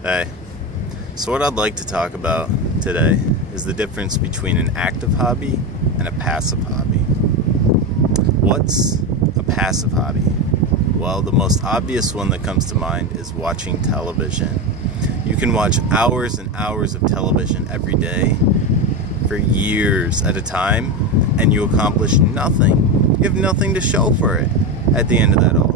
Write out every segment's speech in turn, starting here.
Hey, so what I'd like to talk about today is the difference between an active hobby and a passive hobby. What's a passive hobby? Well, the most obvious one that comes to mind is watching television. You can watch hours and hours of television every day for years at a time, and you accomplish nothing. You have nothing to show for it at the end of that all.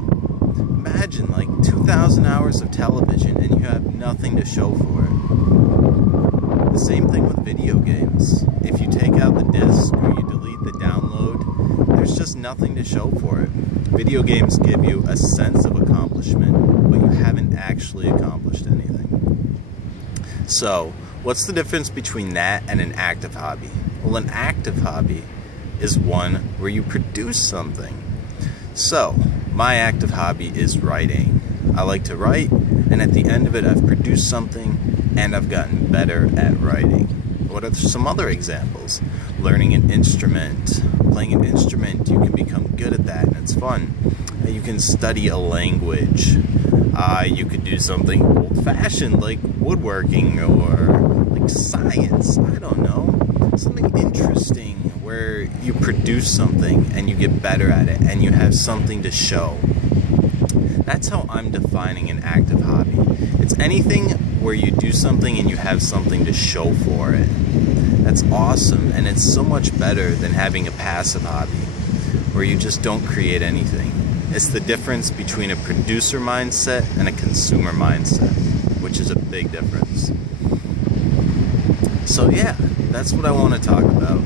Imagine like 2,000 hours of television and you have nothing to show for it. The same thing with video games. If you take out the disc or you delete the download, there's just nothing to show for it. Video games give you a sense of accomplishment, but you haven't actually accomplished anything. So, what's the difference between that and an active hobby? Well, an active hobby is one where you produce something. So, my active hobby is writing. I like to write, and at the end of it, I've produced something, and I've gotten better at writing. What are some other examples? Learning an instrument. Playing an instrument, you can become good at that, and it's fun. You can study a language. You could do something old-fashioned, like woodworking, or like science. I don't know. Something interesting where you produce something and you get better at it and you have something to show. That's how I'm defining an active hobby. It's anything where you do something and you have something to show for it. That's awesome, and it's so much better than having a passive hobby where you just don't create anything. It's the difference between a producer mindset and a consumer mindset, which is a big difference. So yeah, that's what I want to talk about.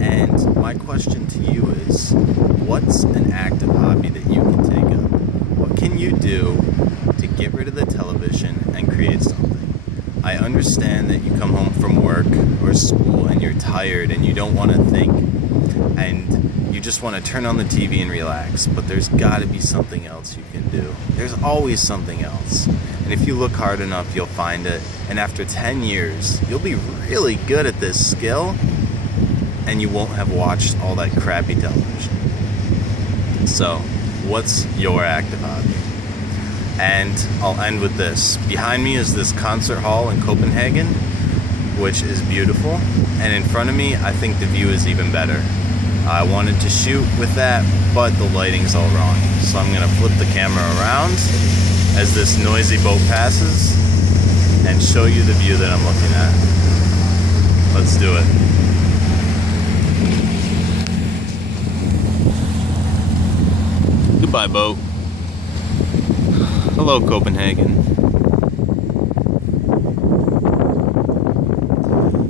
And my question to you is, what's an active hobby that you can take up? What can you do to get rid of the television and create something? I understand that you come home from work or school and you're tired and you don't want to think and you just want to turn on the TV and relax, but there's got to be something else you can do. There's always something else. And if you look hard enough, you'll find it. And after 10 years, you'll be really good at this skill, and you won't have watched all that crappy television. So, what's your active hobby? And I'll end with this. Behind me is this concert hall in Copenhagen, which is beautiful. And in front of me, I think the view is even better. I wanted to shoot with that, but the lighting's all wrong. So I'm gonna flip the camera around as this noisy boat passes and show you the view that I'm looking at. Let's do it. Goodbye, boat. Hello, Copenhagen.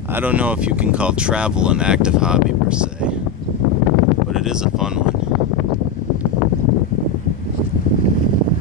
I don't know if you can call travel an active hobby per se, but it is a fun one.